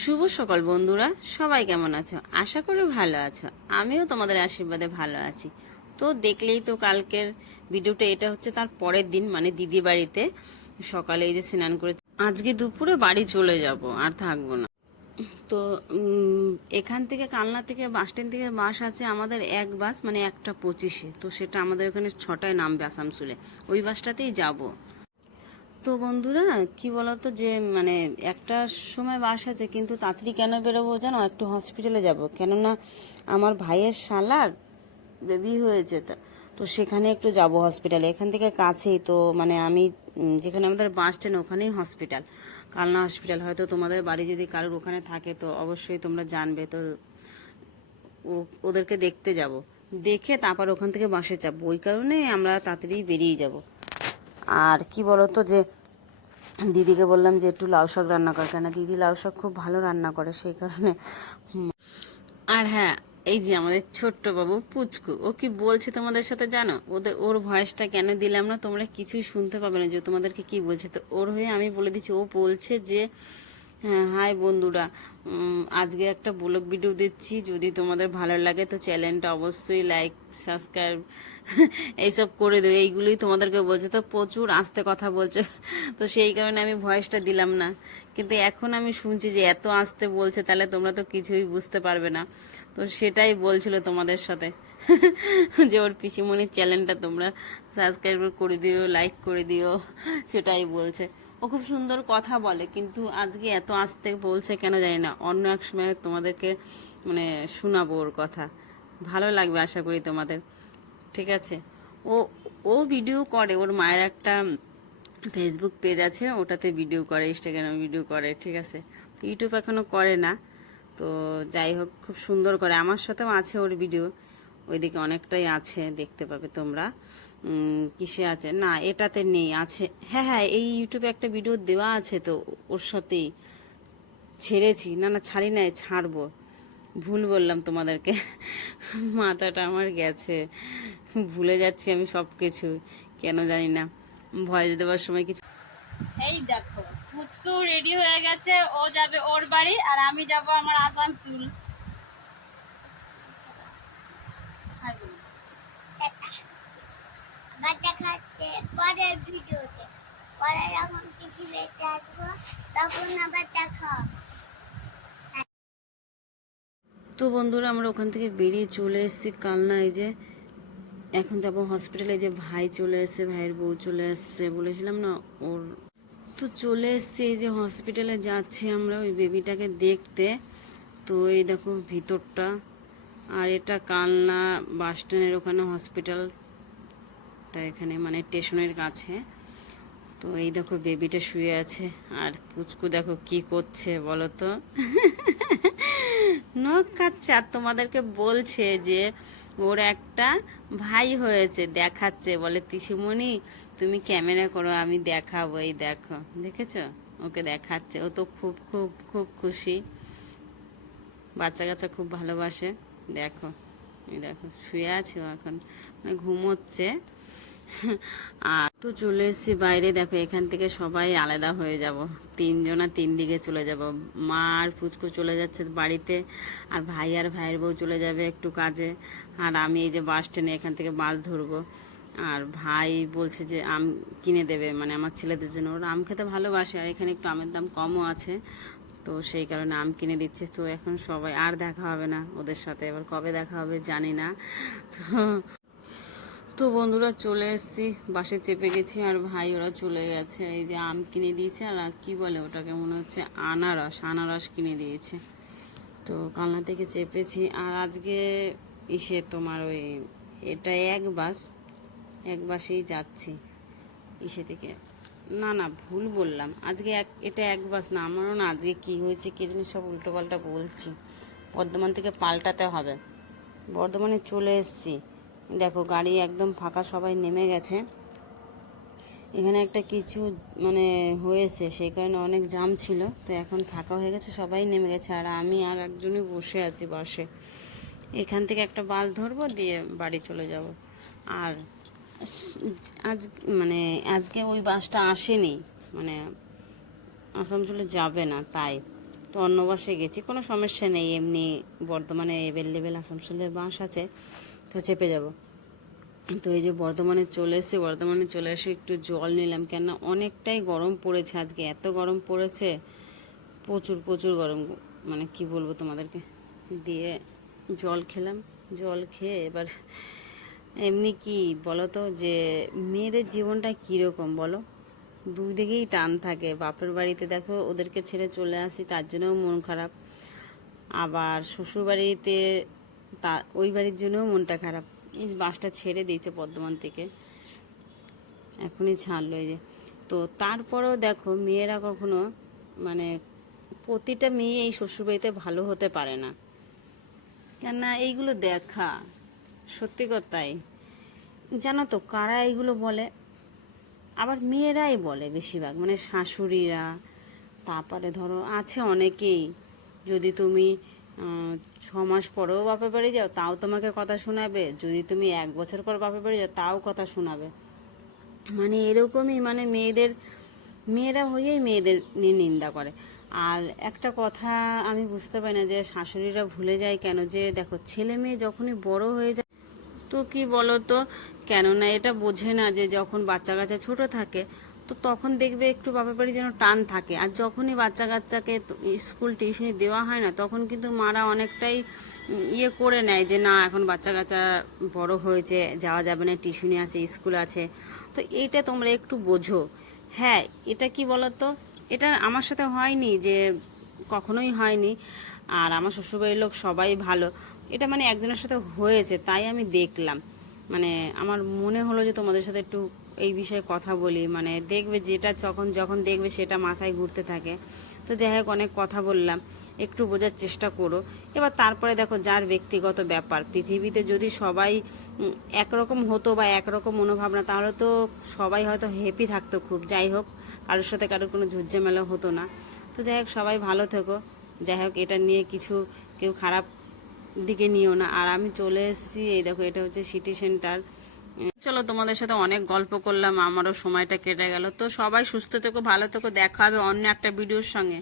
শুভ সকাল বন্ধুরা, সবাই কেমন আছো? আশা করি ভালো আছো। আমিও তোমাদের আশীর্বাদে ভালো আছি। তো দেখলেই তো কালকের ভিডিওটা, এটা হচ্ছে তার পরের দিন মানে দিদি বাড়িতে সকালে এই যে স্নান করে আজকে দুপুরে বাড়ি চলে যাব, আর থাকব না। তো এখান থেকে কালনা থেকে বাস স্ট্যান্ড থেকে বাস আছে আমাদের এক বাস মানে একটা পঁচিশে। তো সেটা আমাদের ওখানে ছটায় নামবে আসানসোলে। ওই বাসটাতেই যাব। তো বন্ধুরা, কি বলতো যে মানে একটা সময় বাস আছে, কিন্তু তাড়াতাড়ি কেন বেরোবো জানো? একটু হসপিটালে যাব। কেননা আমার ভাইয়ের শালার বেবি হয়েছে তা। তো সেখানে একটু যাব হসপিটালে এখান থেকে কাছেই তো মানে আমি যেখানে আমাদের বাস স্ট্যান্ড ওখানেই হসপিটাল কালনা হসপিটাল হয়তো তোমাদের বাড়ি যদি কারোর ওখানে থাকে তো অবশ্যই তোমরা জানবে। তো ওদেরকে দেখতে যাব। দেখে তারপর ওখান থেকে বাসে চাপবো ওই কারণে আমরা তাড়াতাড়ি বেরিয়ে যাব। আর কি বলতো যে, দিদিকে বললাম যে, একটু লাউ শাক রান্না কর। কেন দিদি লাউ শাক খুব ভালো রান্না করে, সেই কারণে আর হ্যাঁ এই যে আমাদের ছোট্ট বাবু পুচকু, ও কি বলছে তোমাদের সাথে জানো? ওদের, ওর ভয়েসটা কেন দিলাম না? তোমরা কিছুই শুনতে পাবে না যে তোমাদেরকে কি বলছে। তো ওর হয়ে আমি বলে দিচ্ছি, ও বলছে যে হ্যাঁ হাই বন্ধুরা আজকে একটা ব্লগ ভিডিও দিচ্ছি। যদি তোমাদের ভালো লাগে তো চ্যানেলটা অবশ্যই লাইক, সাবস্ক্রাইব এইসব করে দেবে, এইগুলোই তোমাদেরকে বলছে। তো প্রচুর আস্তে কথা বলছে, তো সেই কারণে আমি ভয়েসটা দিলাম না। কিন্তু এখন আমি শুনছি যে এত আস্তে বলছে, তাহলে তোমরা তো কিছুই বুঝতে পারবে না। তো সেটাই বলছিল তোমাদের সাথে, যে ওর পিসিমণির চ্যানেলটা তোমরা সাবস্ক্রাইব করে দিও লাইক করে দিও, সেটাই বলছে। ও খুব সুন্দর কথা বলে, কিন্তু আজকে এত আস্তে বলছে কেন জানি না, অন্য এক সময় তোমাদেরকে মানে শোনাবো ওর কথা। ভালো লাগবে আশা করি তোমাদের। ঠিক আছে। ও ও ভিডিও করে, ওর মায়ের একটা ফেসবুক পেজ আছে, ওটাতে ভিডিও করে ইনস্টাগ্রামে ভিডিও করে, ঠিক আছে। ইউটিউব এখনও করে না। তো যাই হোক, খুব সুন্দর করে, আমার সাথেও আছে ওর ভিডিও ওইদিকে অনেকটাই আছে, দেখতে পাবে তোমরা। কিসে আছে? না, এটাতে নেই, আছে। হ্যাঁ হ্যাঁ এই ইউটিউবে একটা ভিডিও দেওয়া আছে তো, ওর সাথেই। ছেড়েছি। না না, ছাড়ি নাই, ছাড়বো। ভুল বললাম তোমাদেরকে। মাথাটা আমার গেছে। ভুলে যাচ্ছি আমি সব কিছু কেন জানি না। ভয়েস দেওয়ার সময় কিছু এই দেখো পুচকু রেডি হয়ে গেছে ও যাবে ওর বাড়ি আর আমি যাব আমার আসাম চুল। হাই আবার দেখা হচ্ছে পরের ভিডিওতে। পরে যখন কিছু লেটে আসব তখন আবার দেখা তো বন্ধুরা আমরা ওখান থেকে বেরিয়ে চলে এসেছি কালনা এই যে এখন যাব হসপিটালে যে ভাই চলে এসেছে, ভাইয়ের বউ চলে এসছে বলেছিলাম না, ওর তো চলে এসছি, এই যে হসপিটালে যাচ্ছি আমরা ওই বেবিটাকে দেখতে। তো এই দেখো ভিতরটা, আর এটা কালনা বাস স্ট্যান্ডের ওখানে হসপিটালটা এখানে মানে স্টেশনের কাছে। তো এই দেখো বেবিটা শুয়ে আছে, আর পুচকু দেখো কি করছে বলো তো নখ খাচ্ছে আর তোমাদেরকে বলছে যে ওর একটা ভাই হয়েছে, দেখাচ্ছে। বলে, পিসিমণি, তুমি ক্যামেরা করো, আমি দেখাবো, এই দেখো। দেখেছ? ওকে দেখাচ্ছে। ও তো খুব খুব খুব খুশি। বাচ্চা কাচ্চা খুব ভালোবাসে। দেখো দেখো, শুয়ে আছে ও এখন। মানে ঘুমোচ্ছে। আর তো চলে এসেছি বাইরে, দেখো এখান থেকে সবাই আলাদা হয়ে যাব। তিনজনা তিন দিকে চলে যাব। মা আর ফুচকু চলে যাচ্ছে বাড়িতে, আর ভাই আর ভাইয়ের বউ চলে যাবে একটু কাজে। আর আমি এই যে বাস স্ট্যান্ডে এখান থেকে বাস ধরবো। আর ভাই বলছে যে আম কিনে দেবে মানে আমার ছেলেদের জন্য। ওরা আম খেতে ভালোবাসে, আর এখানে একটু আমের দাম কমও আছে। তো সেই কারণে আম কিনে দিচ্ছে। তো এখন সবাই, আর দেখা হবে না ওদের সাথে। এবার কবে দেখা হবে জানি না। তো তো বন্ধুরা চলে এসেছি, বাসে চেপে গেছি আর ভাই ওরা চলে গেছে। এই যে আম কিনে দিয়েছে আর কি বলে ওটাকে, মনে হচ্ছে আনারস আনারস কিনে দিয়েছে। তো কালনা থেকে চেপেছি আর আজকে ইসে তোমার ওই এটা এক বাস, এক বাসেই যাচ্ছি ইসে থেকে। না না, ভুল বললাম। আজকে এক, এটা এক বাস না, আমারও না আজকে কি হয়েছে কি জিনিস সব উল্টোপাল্টা বলছি। বর্ধমান থেকে পাল্টাতে হবে। বর্ধমানে চলে এসেছি। দেখো, গাড়ি একদম ফাঁকা, সবাই নেমে গেছে। এখানে একটা কিছু মানে হয়েছে, সেই কারণে অনেক জাম ছিল, তো এখন ফাঁকা হয়ে গেছে, সবাই নেমে গেছে, আর আমি আর একজনই বসে আছি বাসে। এখান থেকে একটা বাস ধরবো, দিয়ে বাড়ি চলে যাব। আর আজ মানে আজকে ওই বাসটা আসেনি মানে আসানসোলে যাবে না, তাই। তো অন্য বাসে গেছি, কোনো সমস্যা নেই, এমনি বর্ধমানে এভেলেবেল আসানসোলের বাস আছে। তো চেপে যাব। তো এই যে বর্ধমানে চলে এসে বর্ধমানে চলে এসে একটু জল নিলাম, কেননা অনেকটাই গরম পড়েছে আজকে। এত গরম পড়েছে, প্রচুর প্রচুর গরম মানে কি বলব তোমাদেরকে? দিয়ে জল খেলাম, জল খেয়ে এবার এমনি কি বলো তো যে মেয়েদের জীবনটা কীরকম বলো? দুই দিকেই টান থাকে। বাপের বাড়িতে দেখো ওদেরকে ছেড়ে চলে আসি, তার জন্যও মন খারাপ। আবার শ্বশুর বাড়িতে তা ওই বাড়ির জন্যও মনটা খারাপ। এই বাসটা ছেড়ে দিয়েছে বর্ধমান থেকে। এখনই ছাড়লো এই যে। তো তারপরেও দেখো মেয়েরা কখনো মানে প্রতিটা মেয়ে এই শ্বশুরবাড়িতে ভালো হতে পারে না। কেননা এইগুলো দেখা, সত্যি কথাই। জানো তো কারা এইগুলো বলে? আবার মেয়েরাই বলে বেশিরভাগ। মানে শাশুড়িরা, তারপরে ধরো আছে অনেকেই। যদি তুমি ছ মাস পরেও বাপের বাড়ি যাও, তাও তোমাকে কথা শোনাবে। যদি তুমি এক বছর পর বাপের বাড়ি যাও, তাও কথা শোনাবে। মানে এরকমই মানে মেয়েদের, মেয়েরা হয়েই মেয়েদের নিয়ে নিন্দা করে। আর একটা কথা আমি বুঝতে পারি না যে শাশুড়িরা ভুলে যায় কেন? যে দেখো, ছেলে মেয়ে যখনই বড় হয়ে যায়, তো কি বলো তো কেননা এটা বোঝে না যে যখন বাচ্চা কাচ্চা ছোট থাকে তো তখন দেখবে একটু বাপের বাড়ি যেন টান থাকে। আর যখনই বাচ্চা কাচ্চাকে স্কুল টিউশনি দেওয়া হয় না, তখন কিন্তু মারা অনেকটাই ইয়ে করে নেয় যে, না, এখন বাচ্চা কাচ্চা বড় হয়েছে, যাওয়া যাবে না, টিউশনি আছে, স্কুল আছে। তো এইটা তোমরা একটু বোঝো। হ্যাঁ এটা কি বলো তো এটা আমার সাথে হয়নি যে, কখনোই হয়নি। আর আমার শ্বশুরবাড়ির লোক সবাই ভালো। এটা মানে একজনের সাথে হয়েছে, তাই আমি দেখলাম। মানে আমার মনে হলো যে, তোমাদের সাথে একটু এই বিষয়ে কথা বলি মানে দেখবে যেটা যখন যখন দেখবে সেটা মাথায় ঘুরতে থাকে। তো যাই হোক, অনেক কথা বললাম, একটু বোঝার চেষ্টা করো। এবার তারপরে দেখো যার ব্যক্তিগত ব্যাপার। পৃথিবীতে যদি সবাই একরকম হতো বা একরকম মনোভাবনা, তাহলে তো সবাই হয়তো হ্যাপি থাকতো খুব। যাই হোক, কারোর সাথে কারোর কোনো ঝুটঝামেলা হতো না। তো যাই হোক, সবাই ভালো থেকো। যাই হোক, এটা নিয়ে কিছু কেউ খারাপ দিকে নিও না। আর আমি চলে এসেছি, এই দেখো এটা হচ্ছে সিটি সেন্টার। চলো তোমাদের সাথে অনেক গল্প করলাম, আমারও সময়টা কেটে গেল। তো সবাই সুস্থ থেকো, ভালো থেকো, দেখা হবে অন্য একটা ভিডিওর সঙ্গে।